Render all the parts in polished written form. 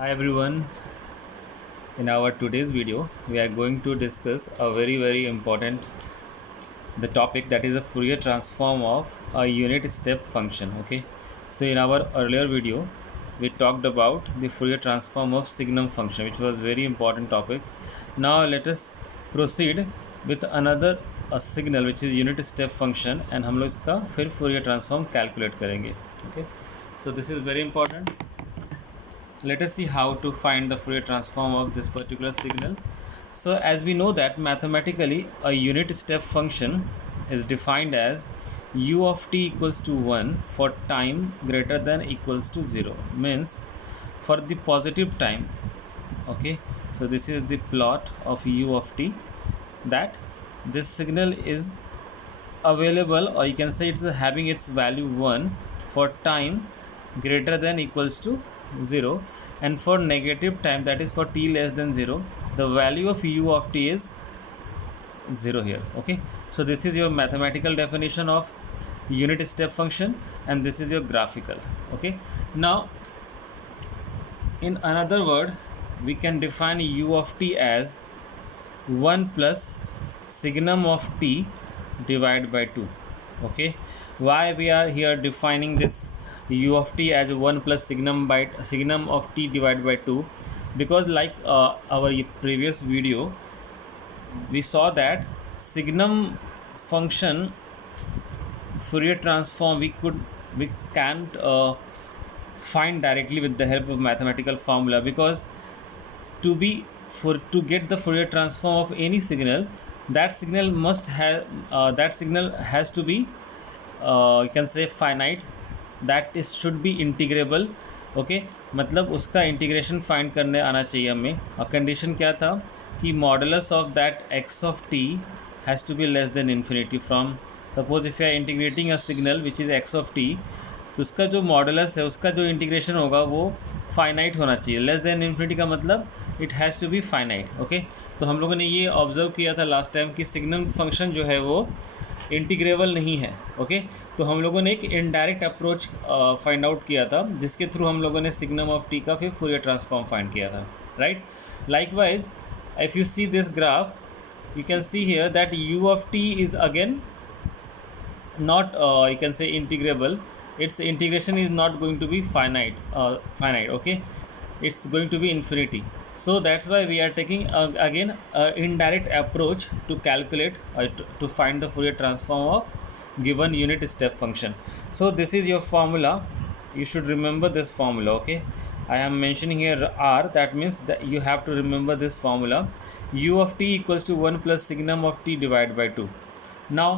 Hi everyone. In our today's video, we are going to discuss a very important the topic that is a Fourier transform of a unit step function. Okay. So in our earlier video, we talked about the Fourier transform of signum function, which was very important topic. Now let us proceed with another a signal which is unit step function, and हम लोग इसका फिर Fourier transform calculate करेंगे. Okay. So this is very important. Let us see how to find the Fourier transform of this particular signal. So as we know that mathematically a unit step function is defined as u of t equals to 1 for time greater than equals to 0, means for the positive time. Okay, so this is the plot of u of t, that this signal is available, or you can say it's having its value 1 for time greater than equals to 0, and for negative time, that is for t less than 0, the value of u of t is 0 here. Okay, so this is your mathematical definition of unit step function, and this is your graphical. Okay, now in another word, we can define u of t as 1 plus signum of t divided by 2. Okay, why we are here defining this u of t as 1 plus signum of t divided by 2? Because like our previous video, we saw that signum function Fourier transform we can't find directly with the help of mathematical formula, because to get the Fourier transform of any signal, that signal must have that signal has to be you can say finite, that is should be integrable. Okay, मतलब उसका integration find करने आना चाहिए हमें. और condition क्या था कि modulus of that x of t has to be less than infinity. From suppose if you are integrating a signal which is x of t, तो उसका जो मॉडुलस है, उसका जो इंटीग्रेशन होगा वो फाइनाइट होना चाहिए. लेस देन इन्फिनिटी का मतलब it has to be finite. Okay, तो हम लोगों ने ये ऑब्जर्व किया था लास्ट टाइम कि सिग्नम फंक्शन जो है वो इंटीग्रेबल नहीं है. ओके, तो हम लोगों ने एक इनडायरेक्ट अप्रोच फाइंड आउट किया था, जिसके थ्रू हम लोगों ने सिग्नम ऑफ टी का फिर फूरियर ट्रांसफॉर्म फाइंड किया था. Right, likewise if you see this graph, you can see here that u of t is again not you can say integrable. Its integration is not going to be finite. Okay, it's going to be infinity. So that's why we are taking again indirect approach to calculate to find the Fourier transform of given unit step function. So this is your formula. You should remember this formula. Okay, I am mentioning here r, that means that you have to remember this formula. U of t equals to 1 plus signum of t divided by 2. Now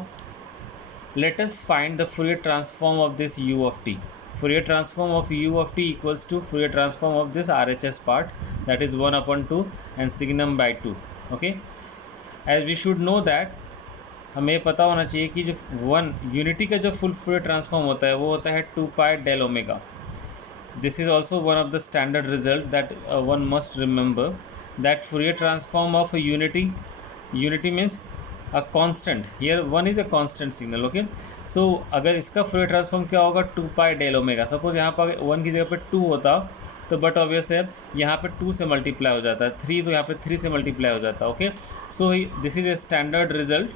let us find the Fourier transform of this u of t. Fourier transform of u of t equals to Fourier transform of this RHS part, that is 1 upon 2 and signum by 2. Okay, as we should know that हमें पता होना चाहिए कि जो one unity का जो full Fourier transform होता है वो होता है 2 pi del omega. This is also one of the standard result that one must remember, that Fourier transform of a unity means a constant. Here 1 is a constant signal. Okay, so अगर इसका Fourier transform क्या होगा 2 pi del omega. Suppose यहाँ पर 1 की जगह पे 2 होता तो बट ऑब्वियस है यहाँ पे 2 से मल्टीप्लाई हो जाता है, 3 तो यहाँ पे 3 से मल्टीप्लाई हो जाता है. Okay, so this is a standard result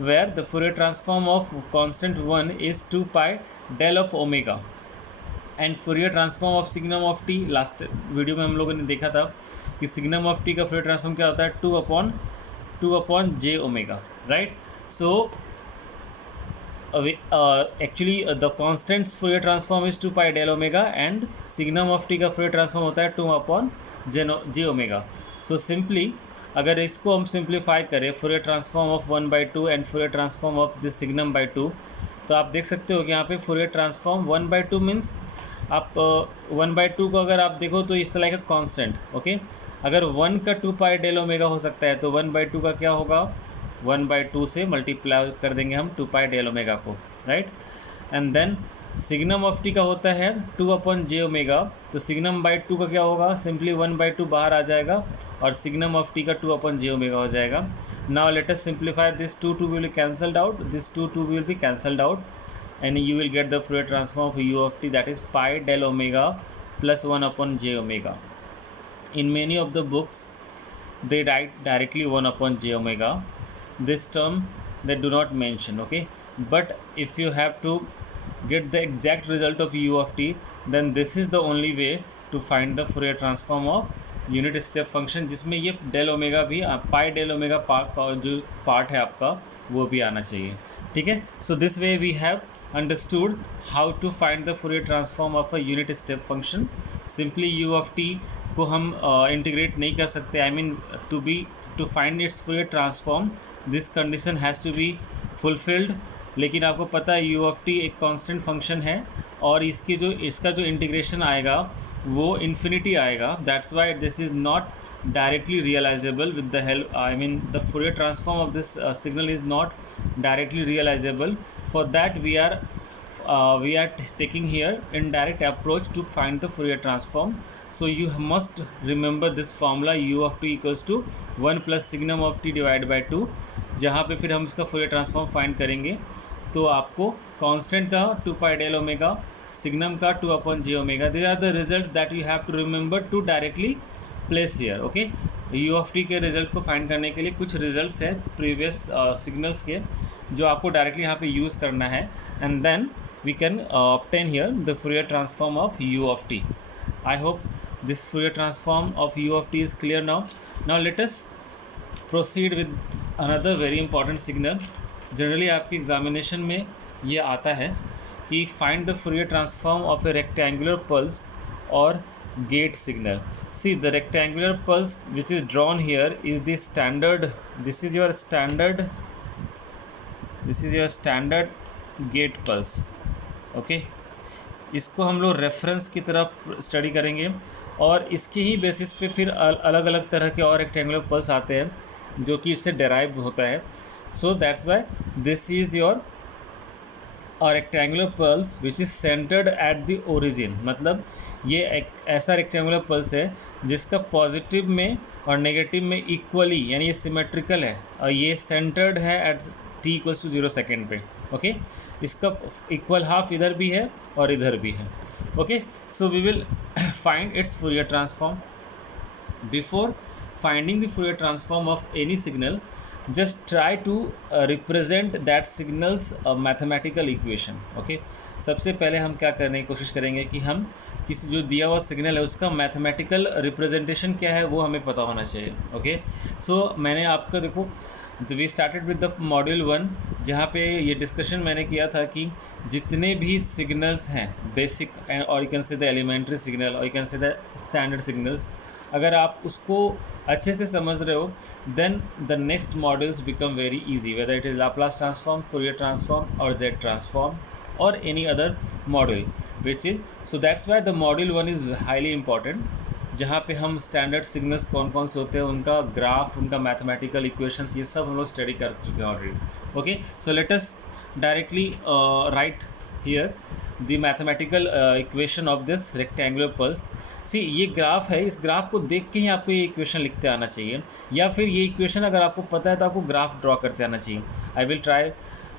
where the Fourier transform of constant 1 is 2 pi del of omega. And Fourier transform of signum of t, last video में हम लोगों ने देखा था कि सिग्नम ऑफ टी का Fourier ट्रांसफॉर्म क्या होता है 2 upon j omega. Right, so actually the constants Fourier transform is 2 pi del omega, and signum of t का Fourier ट्रांसफॉर्म होता है 2 upon j omega. So simply अगर इसको हम सिंप्लीफाई करें Fourier transform of 1/2 and Fourier transform of this signum by 2, तो आप देख सकते हो कि यहाँ पे Fourier ट्रांसफॉर्म 1/2 मीन्स आप 1/2 को अगर आप देखो तो इस तरह का कांस्टेंट. ओके, अगर 1 का 2 पाई डेल ओमेगा हो सकता है तो 1/2 का क्या होगा 1/2 से मल्टीप्लाई कर देंगे हम 2 पाई डेल ओमेगा को. Right, and then signum of t का होता है 2 अपॉन जे ओमेगा, तो सिग्नम बाई 2 का क्या होगा, सिंपली 1/2 बाहर आ जाएगा और सिग्नम ऑफ टी का 2 अपॉन जे ओमेगा हो जाएगा. Now let us simplify this 2 will be cancelled out, this 2 will be cancelled out, and you will get the Fourier transform of u of t, that is pi del omega plus 1 upon j omega. in many of the books they write directly 1 upon j omega. This term they do not mention, okay? But if you have to get the exact result of u of t, then this is the only way to find the Fourier transform of unit step function, जिसमें ये del omega भी, पाई del omega part का जो part है आपका वो भी आना चाहिए, ठीक है? So this way we have understood how to find the Fourier transform of a unit step function. Simply u of t को हम इंटीग्रेट नहीं कर सकते. I mean to find its Fourier transform this condition has to be fulfilled. लेकिन आपको पता है u of t एक कांस्टेंट फंक्शन है और इसका जो इंटीग्रेशन आएगा वो इन्फिनिटी आएगा. That's why this is not directly realizable with the help, I mean the Fourier transform of this signal is not directly realizable. For that we are taking here indirect approach to find the Fourier transform. So you must remember this formula u of t equals to 1 plus signum of t divided by 2, जहाँ पे फिर हम इसका Fourier transform find करेंगे. तो आपको constant का 2 pi del omega, signum का 2 upon j omega, these are the results that you have to remember to directly place here, okay? U of t के रिजल्ट को फाइंड करने के लिए कुछ रिजल्ट्स हैं प्रीवियस सिग्नल्स के जो आपको डायरेक्टली यहाँ पे यूज़ करना है, and then we can obtain here the Fourier transform of u of t. I hope this Fourier transform of u of t is clear now. Now let us proceed with another very important signal. Generally आपके examination में ये आता है कि find the Fourier transform of a rectangular pulse और gate signal. See, the rectangular pulse which is drawn here is the standard, this is your standard gate pulse, okay? इसको हम लोग रेफरेंस की तरफ स्टडी करेंगे और इसके ही बेसिस पे फिर अलग अलग तरह के और रेक्टेंगुलर पल्स आते हैं जो कि इससे डेराइव होता है. So that's why this is your और rectangular pulse which is centred at the origin. मतलब ये एक ऐसा रेक्टेंगुलर पल्स है जिसका पॉजिटिव में और नेगेटिव में इक्वली, यानी ये सिमेट्रिकल है और ये सेंटर्ड है at t equals to 0 second पे, ओके? इसका इक्वल हाफ इधर भी है और इधर भी है, okay? So we will find its Fourier transform. Before finding the Fourier transform of any signal, just try to represent that signal's mathematical equation, okay? सबसे पहले हम क्या करने की कोशिश करेंगे कि हम किसी जो दिया हुआ सिग्नल है उसका मैथमेटिकल रिप्रेजेंटेशन क्या है वो हमें पता होना चाहिए, ओके? सो मैंने आपका देखो, we started with the module 1 जहाँ पे ये डिस्कशन मैंने किया था कि जितने भी सिग्नल्स हैं बेसिक, और you can say the elementary signal और you can say the standard signals, अगर आप उसको अच्छे से समझ रहे हो then the next modules become very easy, whether it is Laplace transform, Fourier transform और जेड ट्रांसफॉर्म और any other module which is. So that's why the module 1 is highly important, जहाँ पे हम स्टैंडर्ड सिग्नल्स कौन कौन से होते हैं, उनका ग्राफ, उनका मैथमेटिकल इक्वेशंस, ये सब हम लोग स्टडी कर चुके हैं already, okay? So let us directly write here the mathematical equation of this rectangular pulse. See, ये ग्राफ है, इस ग्राफ को देख के ही आपको ये इक्वेशन लिखते आना चाहिए, या फिर ये इक्वेशन अगर आपको पता है तो आपको ग्राफ ड्रॉ करते आना चाहिए. I will try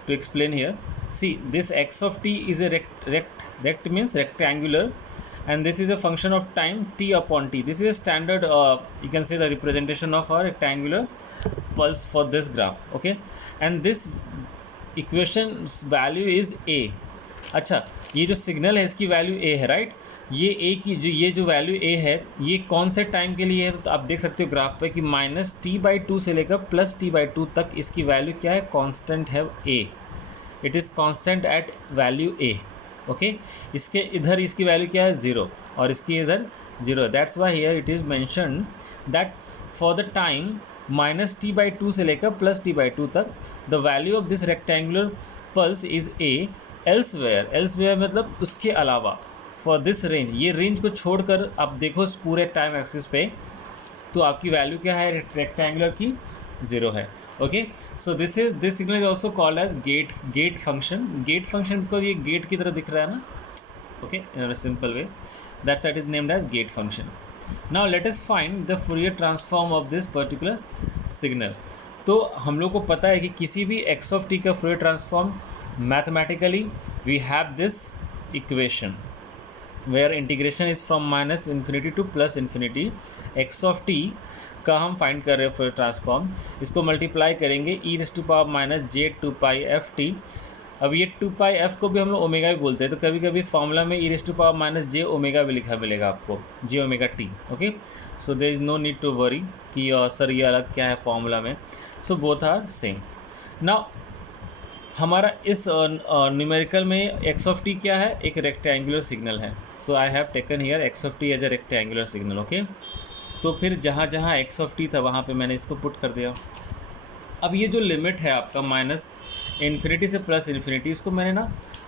to explain here. See, this x of t is a rect means rectangular, and this is a function of time t upon t. This is a standard you can say the representation of a rectangular pulse for this graph, okay? And this equation's value is a. अच्छा, ये जो signal है इसकी value a है, right? ये a की ये जो वैल्यू a है ये कौन से टाइम के लिए है, तो आप देख सकते हो ग्राफ पे कि -t/2 से लेकर +t/2 तक इसकी वैल्यू क्या है, कांस्टेंट है a. It is constant eight value a, okay? इसके इधर इसकी वैल्यू क्या है, 0, और इसकी इधर 0. That's why here it is mentioned that for the time -t/2 से लेकर +t/2 तक the value of this rectangular pulse is a. Elsewhere मतलब उसके अलावा, फॉर दिस रेंज, ये रेंज को छोड़कर आप देखो इस पूरे टाइम एक्सिस पे, तो आपकी वैल्यू क्या है रेक्टेंगुलर की, 0 है, okay? So this signal is also called as gate function. Gate function because ये गेट की तरह दिख रहा है ना, okay? In a simple way that's what is named as gate function. Now let us find the Fourier transform of this particular signal. तो हम लोग को पता है कि किसी भी x of t का Fourier transform, mathematically we have this equation, where integration is from minus infinity to plus infinity. X of t का हम फाइंड कर रहे हैं फॉर ट्रांसफॉर्म, इसको मल्टीप्लाई करेंगे e raise to power minus j two pi f t. अब ये to pi F को भी हम लोग ओमेगा भी बोलते हैं, तो कभी कभी फॉर्मूला में e raise to power minus j omega भी लिखा मिलेगा आपको, j omega t. Okay, so there is no need to worry कि सर ये अलग क्या है फॉर्मूला में। So both are same. Now हमारा इस न्यूमेरिकल में एक्स ऑफ टी क्या है, एक रेक्टेंगुलर सिग्नल है। So I have taken here x of t as a rectangular signal. Okay, तो फिर जहाँ जहाँ एक्स ऑफ टी था वहाँ पे मैंने इसको पुट कर दिया। अब ये जो लिमिट है आपका माइनस इन्फिनिटी से प्लस इन्फिनिटी, इसको मैंने ना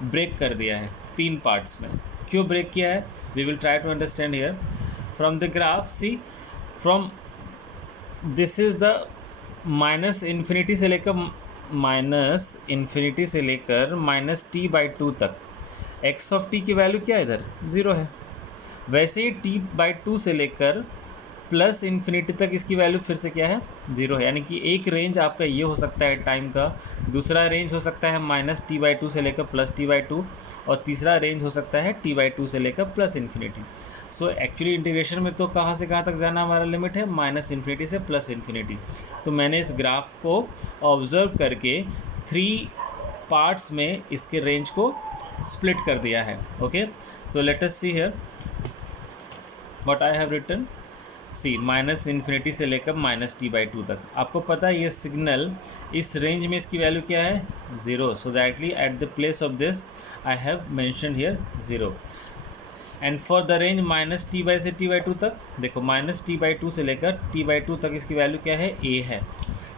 ब्रेक कर दिया है 3 पार्ट्स में। क्यों ब्रेक किया है, we will try to understand here from the graph. See, from this is the minus infinity से लेकर माइनस टी बाई टू तक एक्स ऑफ टी की वैल्यू क्या है, इधर 0 है। वैसे ही टी बाई टू से लेकर प्लस इन्फिनिटी तक इसकी वैल्यू फिर से क्या है, 0 है। यानी कि एक रेंज आपका ये हो सकता है टाइम का, दूसरा रेंज हो सकता है माइनस टी बाई टू से लेकर प्लस टी बाई टू, और तीसरा रेंज हो सकता है टी बाई टू से लेकर plus infinity. So actually integration में तो कहाँ से कहाँ तक जाना हमारा लिमिट है, माइनस इन्फिनिटी से प्लस इन्फिनिटी। तो मैंने इस ग्राफ को ऑब्जर्व करके 3 पार्ट्स में इसके रेंज को स्प्लिट कर दिया है। Okay, so let us see here what I have written. See, minus infinity से लेकर माइनस टी बाई टू तक आपको पता है ये सिग्नल इस रेंज में इसकी वैल्यू क्या है, 0। सो दैटली at the place of this I have mentioned here 0। And for the range minus t by से टी बाई टू तक, देखो माइनस टी बाई टू से लेकर टी बाई टू तक इसकी वैल्यू क्या है, ए है।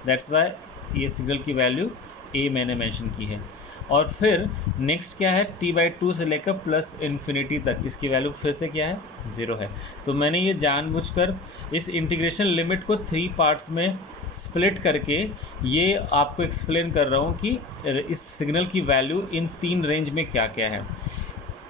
दैट्स वाई ये सिग्नल की वैल्यू ए मैंने मेंशन की है। और फिर नेक्स्ट क्या है, टी बाई टू से लेकर प्लस इन्फिनिटी तक इसकी वैल्यू फिर से क्या है, 0 है। तो मैंने ये जानबूझकर इस इंटीग्रेशन लिमिट को 3 पार्ट्स में स्प्लिट करके ये आपको एक्सप्लेन कर रहा हूँ कि इस सिग्नल की वैल्यू इन 3 रेंज में क्या क्या है।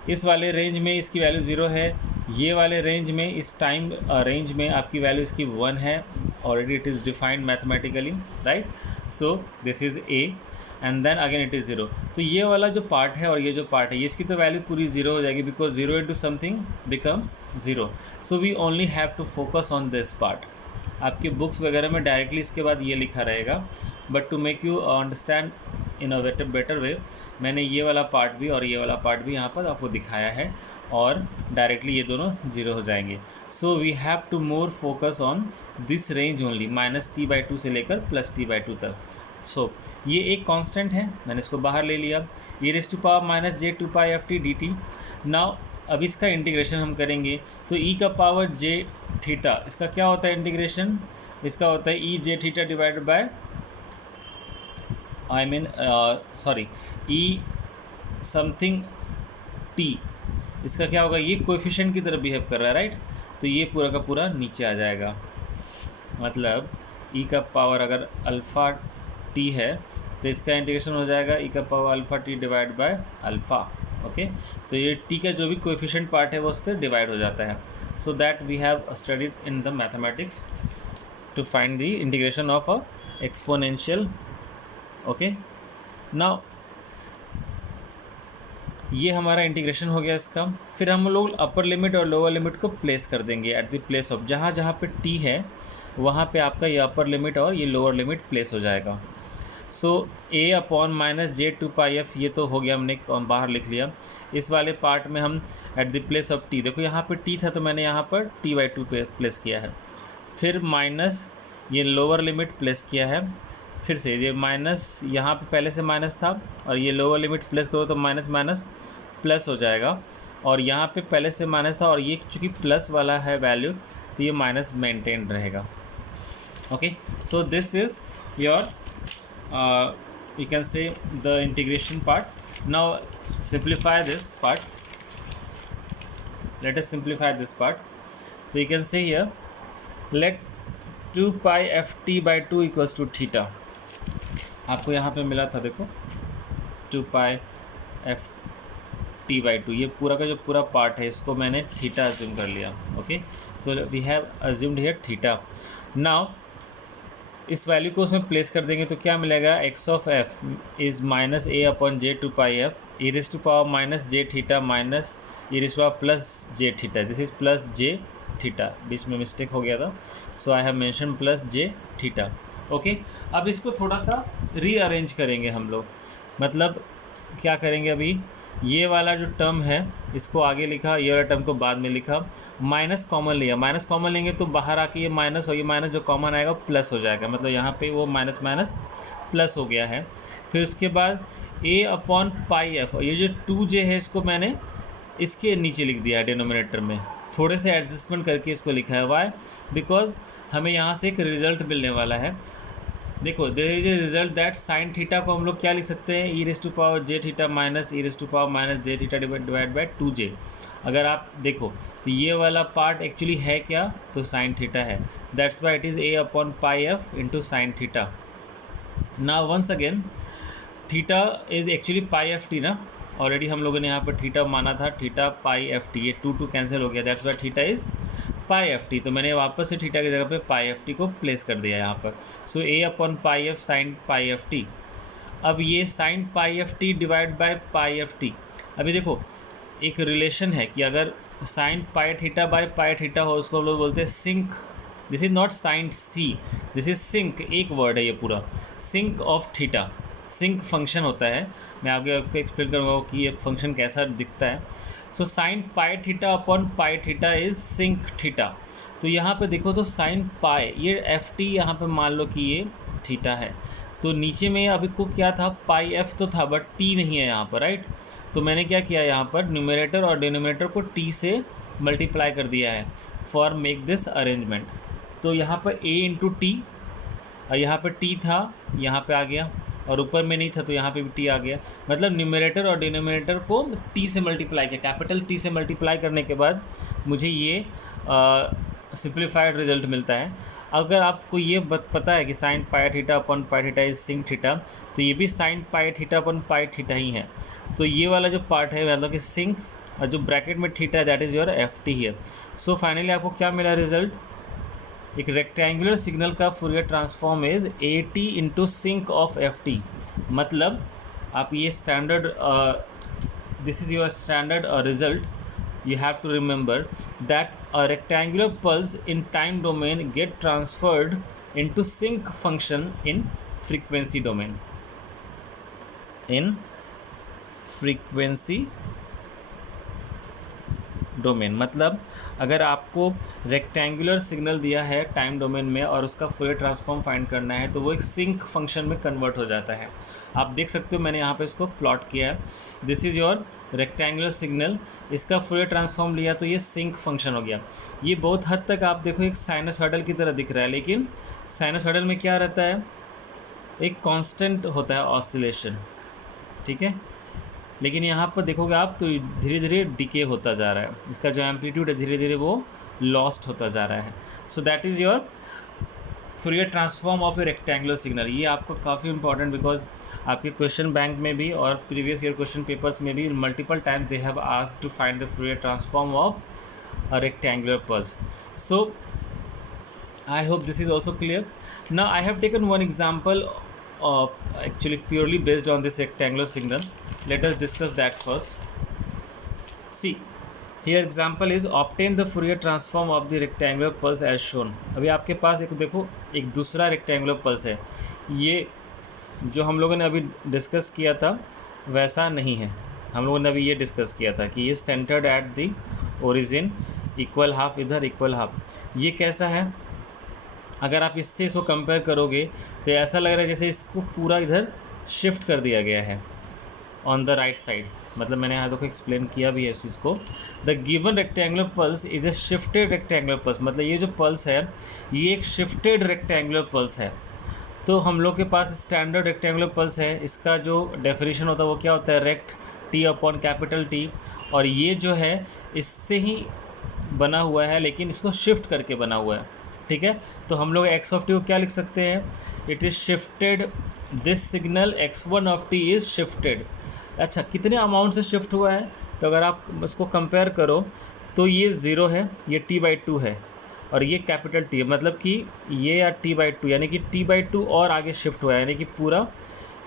इस वाले रेंज में इसकी वैल्यू 0 है, ये वाले रेंज में इस टाइम रेंज में आपकी वैल्यू इसकी 1 है, already it is defined mathematically, right. So this is a and then again it is 0। तो ये वाला जो पार्ट है और ये जो पार्ट है, ये इसकी तो वैल्यू पूरी 0 हो जाएगी, because 0 into something becomes 0। So we only have to focus on this part. आपकी बुक्स वगैरह में डायरेक्टली इसके बाद ये लिखा रहेगा, but to make you understand in a better way मैंने ये वाला पार्ट भी और ये वाला पार्ट भी यहाँ पर आपको दिखाया है, और डायरेक्टली ये दोनों 0 हो जाएंगे। So we have to more focus on this range only, minus t by two से लेकर प्लस टी बाई टू तक। सो ये एक कांस्टेंट है, मैंने इसको बाहर ले लिया, ये raise to power minus j two pi f t d t. Now अब इसका इंटीग्रेशन हम करेंगे, तो ई का पावर जे थीटा, इसका क्या होता है इंटीग्रेशन, इसका होता है e j theta divided by e something t. इसका क्या होगा, ये कोएफिशिएंट की तरह बिहेव कर रहा है, राइट। तो ये पूरा का पूरा नीचे आ जाएगा, मतलब ई का पावर अगर अल्फ़ा टी है तो इसका इंटीग्रेशन हो जाएगा ई का power alpha T divide bye alpha. Okay, तो ये टी का जो भी कोएफिशिएंट पार्ट है वो उससे डिवाइड हो जाता है। So that we have studied in the mathematics to find the integration of a exponential. Okay, now ये हमारा इंटीग्रेशन हो गया इसका। फिर हम लोग अपर लिमिट और लोअर लिमिट को प्लेस कर देंगे एट द प्लेस ऑफ, जहाँ जहाँ पे टी है वहाँ पे आपका ये अपर लिमिट और ये लोअर लिमिट प्लेस हो जाएगा। So a upon minus j two pi f, ये तो हो गया, हमने बाहर लिख लिया। इस वाले पार्ट में हम eight the place of T, देखो यहाँ पे टी था तो मैंने यहाँ पर टी बाई टू पे प्लेस किया है। फिर माइनस ये लोअर लिमिट प्लेस किया है, फिर से ये माइनस यहाँ पे पहले से माइनस था और ये लोअर लिमिट प्लेस करो तो माइनस माइनस प्लस हो जाएगा, और यहाँ पे पहले से माइनस था और ये चूँकि प्लस वाला है वैल्यू तो ये माइनस मेंटेन रहेगा। Okay, so this is your you can say the integration part. Now simplify this part. Let us simplify this part. So you can say here, let 2 pi f t by 2 equals to theta. आपको यहाँ पे मिला था, देखो 2 pi f t by 2, ये पूरा का जो पूरा पार्ट है इसको मैंने थीटा अज्यूम कर लिया। Okay, so we have assumed here theta. Now इस वैल्यू को उसमें प्लेस कर देंगे तो क्या मिलेगा, x of f is minus a upon j two pi f e raise to power minus j theta minus e raise to power plus j theta, this is plus j theta, बीच में mistake हो गया था, so I have mention plus j theta. Okay, अब इसको थोड़ा सा rearrange करेंगे हम लोग, मतलब क्या करेंगे, अभी ये वाला जो टर्म है इसको आगे लिखा, ये वाला टर्म को बाद में लिखा, माइनस कॉमन लिया, माइनस कॉमन लेंगे तो बाहर आके ये माइनस और ये माइनस जो कॉमन आएगा प्लस हो जाएगा, मतलब यहाँ पे वो माइनस माइनस प्लस हो गया है। फिर उसके बाद a अपॉन पाई एफ, और ये जो 2j है इसको मैंने इसके नीचे लिख दिया है डिनोमिनेटर में, थोड़े से एडजस्टमेंट करके इसको लिखा है। वाई? बिकॉज हमें यहाँ से एक रिजल्ट मिलने वाला है। देखो, there is a result that sine theta को हम लोग क्या लिख सकते हैं, e raise to power j theta minus e raise to power minus j theta divide by 2j। अगर आप देखो तो ये वाला पार्ट एक्चुअली है क्या, तो साइन थीटा है, that's why it is a upon pi f into sine theta. Now once again theta is actually pi f t ना, ऑलरेडी हम लोगों ने यहाँ पर थीटा माना था, थीटा पाई एफ टी, ये 2 कैंसिल हो गया, that's why theta is pi f t. तो मैंने वापस से थीटा की जगह पे पाई एफ टी को प्लेस कर दिया यहाँ पर। So a upon pi f sine pi f t. अब ये sine pi f t divide by pi f t, अभी देखो एक रिलेशन है कि अगर sine pi theta by pi theta हो, उसको हम लोग बोलते हैं sinc. This is not sine see, this is sinc, एक वर्ड है ये पूरा, sinc of theta, sinc function होता है। मैं आगे आपको एक्सप्लेन करूँगा कि ये फंक्शन कैसा दिखता है। सो sine pi theta upon pi theta is sinc theta. तो यहाँ पे देखो तो साइन पाई, ये एफ टी यहाँ पर मान लो कि ये थीटा है, तो नीचे में अभी को क्या था, पाई एफ तो था बट टी नहीं है यहाँ पर, राइट। तो मैंने क्या किया, यहाँ पर न्यूमरेटर और डिनोमिनेटर को टी से मल्टीप्लाई कर दिया है फॉर मेक दिस अरेंजमेंट। तो यहाँ पर a इंटू टी, यहाँ पर t था, यहाँ पे आ गया, और ऊपर में नहीं था तो यहाँ पे भी t आ गया, मतलब न्यूमरेटर और डिनोमिनेटर को t से मल्टीप्लाई किया, कैपिटल T से मल्टीप्लाई करने के बाद मुझे ये सिंप्लीफाइड रिजल्ट मिलता है। अगर आपको ये पता है कि sine pi theta upon pi theta is sinc theta, तो ये भी sine pi theta upon pi theta ही है। तो ये वाला जो पार्ट है मतलब कि सिंक, और जो ब्रैकेट में थीटा है that is your F T here. So finally आपको क्या मिला रिजल्ट, एक रेक्टेंगुलर सिग्नल का Fourier transform is A T into sinc of F T. मतलब आप ये standard, this is your standard result. You have to remember that a rectangular pulse in time domain get transferred into sync function in frequency domain. In frequency domain मतलब अगर आपको rectangular signal दिया है time domain में और उसका Fourier transform find करना है, तो वो एक सिंक फंक्शन में कन्वर्ट हो जाता है। आप देख सकते हो मैंने यहाँ पे इसको प्लॉट किया है, this is your rectangular signal, इसका फूरियर ट्रांसफॉर्म लिया तो ये सिंक फंक्शन हो गया। ये बहुत हद तक आप देखो एक साइनोसॉइडल की तरह दिख रहा है, लेकिन साइनोसॉइडल में क्या रहता है, एक कांस्टेंट होता है ऑसिलेशन, ठीक है। लेकिन यहाँ पर देखोगे आप तो धीरे धीरे डिके होता जा रहा है, इसका जो एम्पलीट्यूड है धीरे धीरे वो लॉस्ट होता जा रहा है। So that is your Fourier transform of a rectangular signal. ये आपको काफ़ी इंपॉर्टेंट, बिकॉज आपके क्वेश्चन बैंक में भी और प्रीवियस ईयर क्वेश्चन पेपर्स में भी multiple times they have asked to find the Fourier transform of a rectangular pulse. So I hope this is also clear. Now I have taken one example actually purely based on this rectangular signal. Let us discuss that first. See, here example is obtain the Fourier transform of the rectangular pulse as shown. अभी आपके पास एक देखो एक दूसरा rectangular pulse है, ये जो हम लोगों ने अभी डिस्कस किया था वैसा नहीं है। हम लोगों ने अभी ये डिस्कस किया था कि ये centred at the origin, equal half इधर इक्वल हाफ। ये कैसा है, अगर आप इससे इसको कंपेयर करोगे तो ऐसा लग रहा है जैसे इसको पूरा इधर शिफ्ट कर दिया गया है ऑन द राइट साइड। मतलब मैंने यहाँ देखो एक्सप्लेन किया भी है इस चीज़ को। The given rectangular pulse is a shifted rectangular pulse, मतलब ये जो पल्स है ये एक शिफ्टेड रेक्टेंगुलर पल्स है। तो हम लोग के पास स्टैंडर्ड रेक्टेंगुलर पल्स है, इसका जो डेफिनेशन होता है वो क्या होता है, rect T upon capital T, और ये जो है इससे ही बना हुआ है लेकिन इसको शिफ्ट करके बना हुआ है, ठीक है। तो हम लोग एक्स ऑफ टी को क्या लिख सकते हैं, it is shifted, this signal x1 of t is shifted. अच्छा, कितने अमाउंट से शिफ्ट हुआ है, तो अगर आप इसको कंपेयर करो तो ये 0 है, ये t/2 है और ये कैपिटल T है, मतलब कि ये या t/2 यानी कि t/2 और आगे शिफ्ट हुआ है, यानी कि पूरा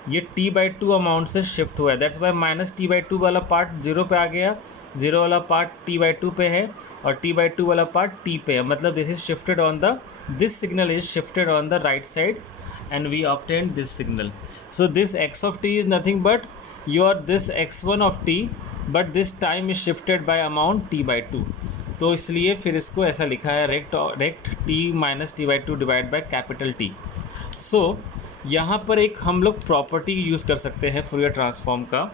ये t/2 अमाउंट से शिफ्ट हुआ है, दैट्स वाई -t/2 वाला पार्ट 0 पे आ गया, 0 वाला पार्ट t/2 पे है और t/2 वाला पार्ट t पे है, मतलब this is shifted on the, this signal is shifted on the right side and we obtained this signal. So this x of t is nothing but your this x1 of t, but this time is shifted by amount t/2. तो इसलिए फिर इसको ऐसा लिखा है rect t minus t/2 divide by capital T. So यहाँ पर एक हम लोग प्रॉपर्टी यूज़ कर सकते हैं फूरियर ट्रांसफॉर्म का.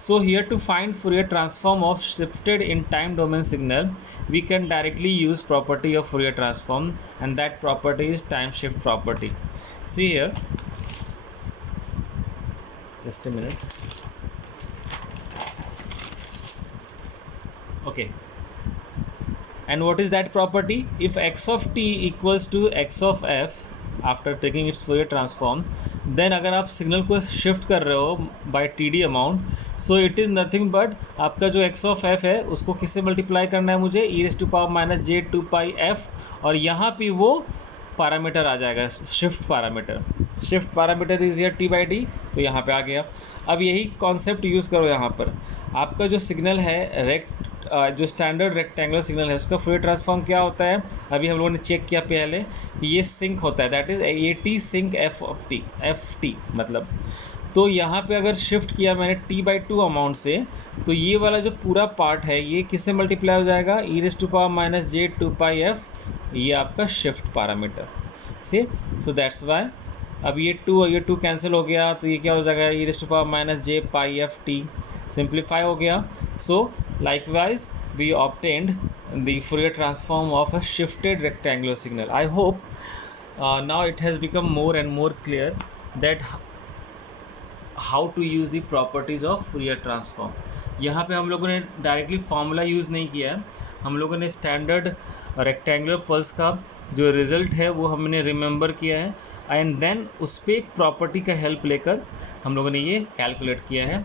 So here to find Fourier transform of shifted in time domain signal, we can directly use property of Fourier transform, and that property is time shift property. See here, just a minute. Okay, and what is that property? If x of t equals to x of f after taking its Fourier transform, then अगर आप signal को shift कर रहे हो by TD amount, so it is nothing but आपका जो x of f है उसको किससे मल्टीप्लाई करना है मुझे, e⁻−j2πf, और यहाँ पे वो पैरामीटर आ जाएगा shift parameter. Shift parameter is here t/d, तो यहाँ पे आ गया. अब यही कॉन्सेप्ट यूज़ करो यहाँ पर. आपका जो सिग्नल है जो स्टैंडर्ड रेक्टेंगुलर सिग्नल है उसका फूरियर ट्रांसफॉर्म क्या होता है, अभी हम लोगों ने चेक किया पहले कि ये सिंक होता है, that is AT sinc F T मतलब. तो यहाँ पे अगर शिफ्ट किया मैंने t/2 अमाउंट से, तो ये वाला जो पूरा पार्ट है ये किससे मल्टीप्लाई हो जाएगा, e⁻−j2πf, ये आपका शिफ्ट पैरामीटर से. सो दैट्स वाई अब ये 2 कैंसिल हो गया, तो ये क्या हो जाएगा, e⁻−j πft सिंप्लीफाई हो गया. सो likewise we obtained the Fourier transform of a shifted rectangular signal. I hope now it has become more and more clear that how to use the properties of Fourier transform. यहाँ पे हम लोगों ने directly formula use नहीं किया है, हम लोगों ने स्टैंडर्ड रेक्टेंगुलर पल्स का जो रिज़ल्ट है वो हमने रिमेंबर किया है, एंड देन उस पर एक प्रॉपर्टी का हेल्प लेकर हम लोगों ने ये कैलकुलेट किया है.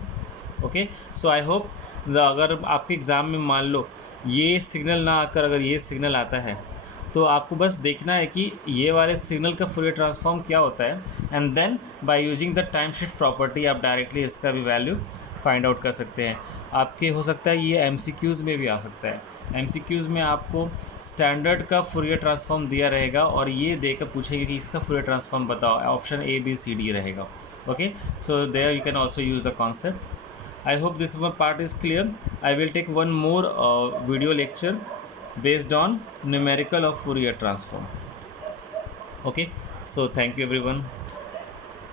ओके, सो आई होप अगर आपके एग्ज़ाम में मान लो ये सिग्नल ना आकर अगर ये सिग्नल आता है, तो आपको बस देखना है कि ये वाले सिग्नल का फूरियर ट्रांसफॉर्म क्या होता है, and then by using the time shift property आप डायरेक्टली इसका भी वैल्यू फाइंड आउट कर सकते हैं. आपके हो सकता है ये MCQs में भी आ सकता है. MCQs में आपको स्टैंडर्ड का फूरियर ट्रांसफॉर्म दिया रहेगा और ये देकर पूछेंगे कि इसका फूरियर ट्रांसफॉर्म बताओ, ऑप्शन ABCD रहेगा. Okay, so there you can also use the concept. I hope this part is clear. I will take one more video lecture based on numerical of Fourier transform. Okay, so thank you everyone.